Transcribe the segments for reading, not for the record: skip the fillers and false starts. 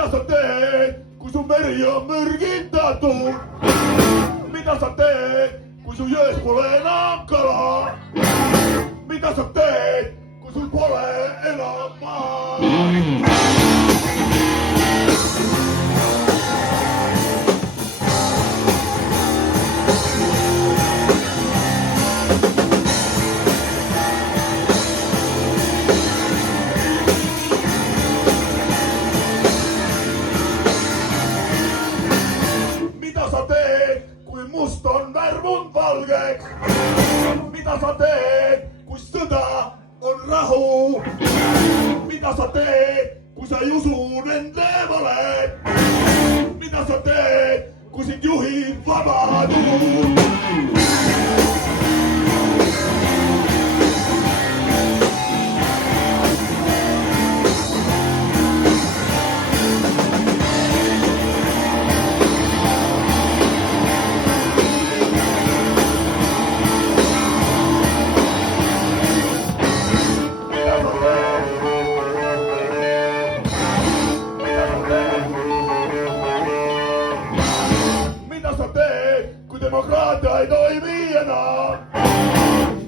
Mitä sä teet, kun sun meri on myrkintätu? Mitä sä teet, kun sun jös polee nankkalaa? Mitä sä teet, kun sun polee elämää? Mitä sä teet, kuin muston värvun valkeeks? Mitä sä teet, kun sota on rahu? Mitä sä teet, kun sä Jusunen levolet? Mitä sä teet, kun sit Juhi vapaaduu? Mitä sä teet, kun demokraatia ei toimi enää?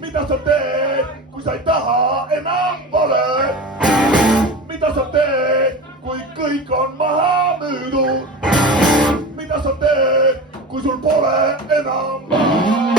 Mitä sä teet, kun sä ei tahaa enää ole? Mitä sä teet, kun kõik on maha myydy? Mitä sä teet, kun sul pole enää maa?